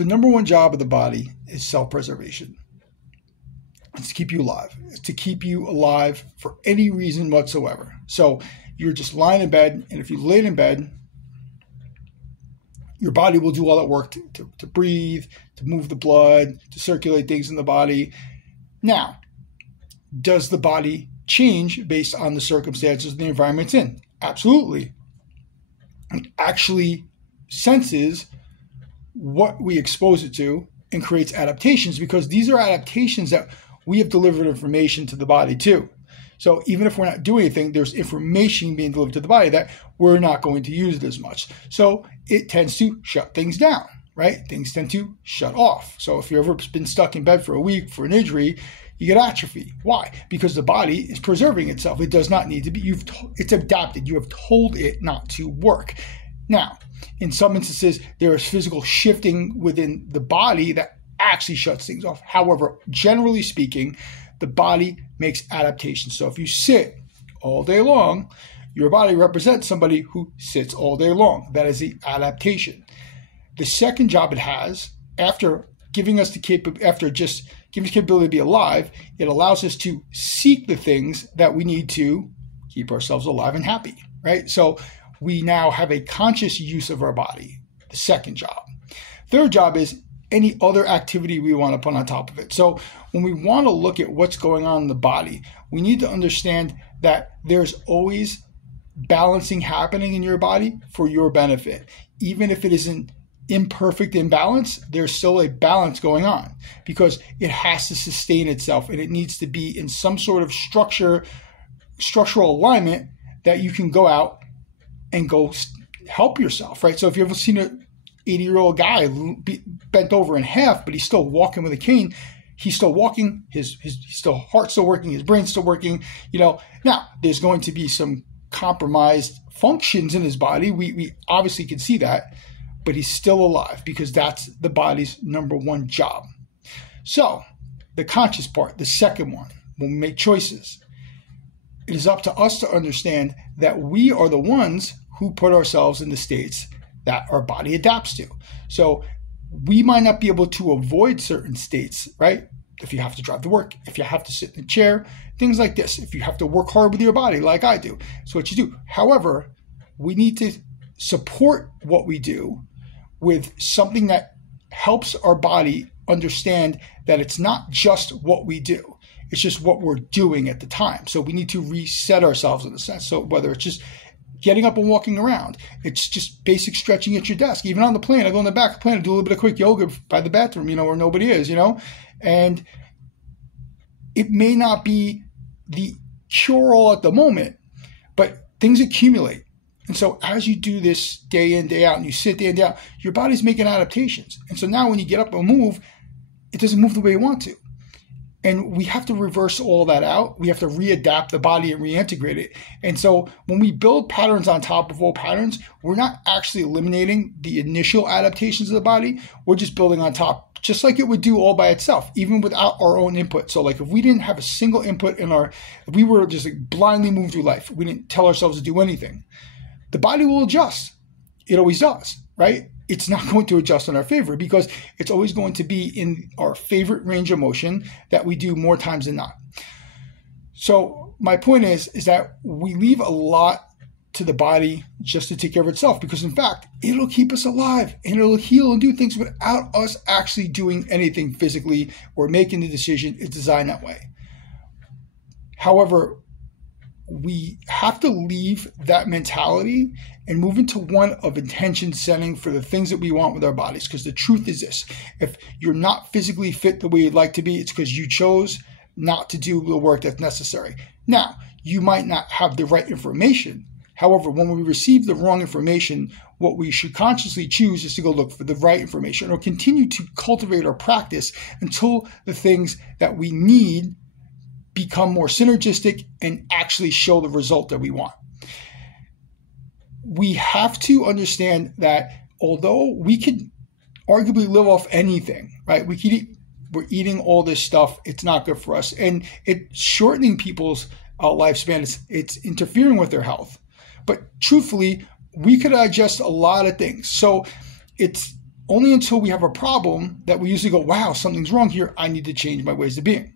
the number one job of the body is self-preservation. It's to keep you alive. It's to keep you alive for any reason whatsoever. So you're just lying in bed, and if you lay in bed, your body will do all that work to breathe, to move the blood, to circulate things in the body. Now, does the body change based on the circumstances the environment's in? Absolutely. It actually senses what we expose it to and creates adaptations, because these are adaptations that we have delivered information to the body too. So even if we're not doing anything, there's information being delivered to the body that we're not going to use it as much. So it tends to shut things down, right? Things tend to shut off. So if you've ever been stuck in bed for a week for an injury, you get atrophy. Why? Because the body is preserving itself. It does not need to be, it's adapted. You have told it not to work. Now, in some instances, there is physical shifting within the body that actually shuts things off. However, generally speaking, the body makes adaptations. So if you sit all day long, your body represents somebody who sits all day long. That is the adaptation. The second job it has, after giving us after just giving us the capability to be alive, it allows us to seek the things that we need to keep ourselves alive and happy, right? So we now have a conscious use of our body, the second job. Third job is any other activity we want to put on top of it. So when we want to look at what's going on in the body, we need to understand that there's always balancing happening in your body for your benefit. Even if it isn't imperfect imbalance, there's still a balance going on because it has to sustain itself and it needs to be in some sort of structural alignment that you can go out and go help yourself, right? So if you've ever seen an 80-year-old guy bent over in half, but he's still walking with a cane, he's still walking, his heart's still working, his brain's still working, Now, there's going to be some compromised functions in his body. We obviously can see that, but he's still alive because that's the body's number one job. So the conscious part, the second one, when we make choices, it is up to us to understand that we are the ones who put ourselves in the states that our body adapts to. So we might not be able to avoid certain states, right? If you have to drive to work, if you have to sit in a chair, things like this. If you have to work hard with your body like I do, it's what you do. However, we need to support what we do with something that helps our body understand that it's not just what we do. It's just what we're doing at the time. So we need to reset ourselves in a sense. So whether it's just getting up and walking around, it's just basic stretching at your desk. Even on the plane, I go in the back of the plane and do a little bit of quick yoga by the bathroom, where nobody is, And it may not be the cure-all at the moment, but things accumulate. And so as you do this day in, day out, and you sit day in, day out, your body's making adaptations. And so now when you get up and move, it doesn't move the way you want to. And we have to reverse all that out. We have to readapt the body and reintegrate it. And so when we build patterns on top of old patterns, we're not actually eliminating the initial adaptations of the body. We're just building on top, just like it would do all by itself, even without our own input. So like if we didn't have a single input if we were just blindly moving through life, we didn't tell ourselves to do anything, the body will adjust. It always does, right? It's not going to adjust in our favor because it's always going to be in our favorite range of motion that we do more times than not. So my point is that we leave a lot to the body just to take care of itself because in fact, it'll keep us alive and it'll heal and do things without us actually doing anything physically or making the decision. It's designed that way. However, we have to leave that mentality and move into one of intention setting for the things that we want with our bodies. Because the truth is this, if you're not physically fit the way you'd like to be, it's because you chose not to do the work that's necessary. Now, you might not have the right information. However, when we receive the wrong information, what we should consciously choose is to go look for the right information or continue to cultivate our practice until the things that we need become more synergistic and actually show the result that we want. We have to understand that although we could arguably live off anything, right? We're eating all this stuff. It's not good for us. And it's shortening people's lifespan. It's interfering with their health. But truthfully, we could digest a lot of things. So it's only until we have a problem that we usually go, wow, something's wrong here. I need to change my ways of being.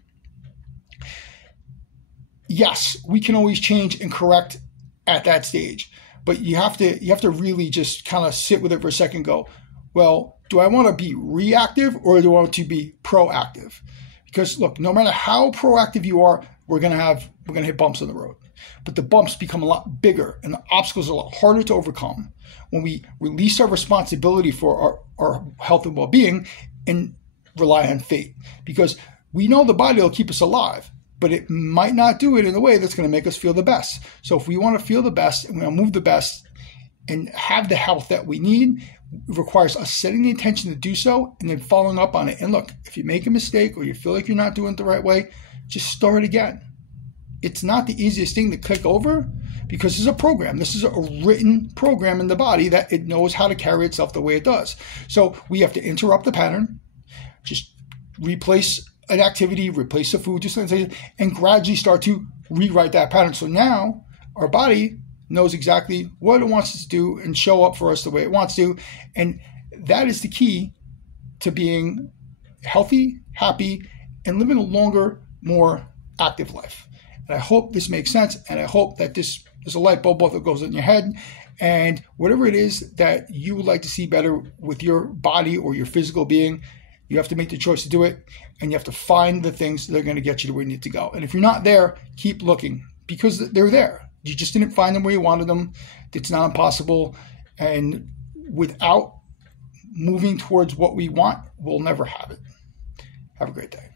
Yes, we can always change and correct at that stage, but you have to really just kind of sit with it for a second and go, well, do I want to be reactive or do I want to be proactive? Because look, no matter how proactive you are, we're gonna hit bumps on the road. But the bumps become a lot bigger and the obstacles are a lot harder to overcome when we release our responsibility for our health and well-being and rely on fate. Because we know the body will keep us alive, but it might not do it in a way that's going to make us feel the best. So if we want to feel the best and we want to move the best and have the health that we need, it requires us setting the intention to do so and then following up on it. And look, if you make a mistake or you feel like you're not doing it the right way, just start again. It's not the easiest thing to click over because it's a program. This is a written program in the body that it knows how to carry itself the way it does. So we have to interrupt the pattern, just replace an activity, replace the food, just and gradually start to rewrite that pattern. So now our body knows exactly what it wants to do and show up for us the way it wants to. And that is the key to being healthy, happy, and living a longer, more active life. And I hope this makes sense. And I hope that there's a light bulb that goes in your head. And whatever it is that you would like to see better with your body or your physical being, you have to make the choice to do it. And you have to find the things that are going to get you to where you need to go. And if you're not there, keep looking because they're there. You just didn't find them where you wanted them. It's not impossible. And without moving towards what we want, we'll never have it. Have a great day.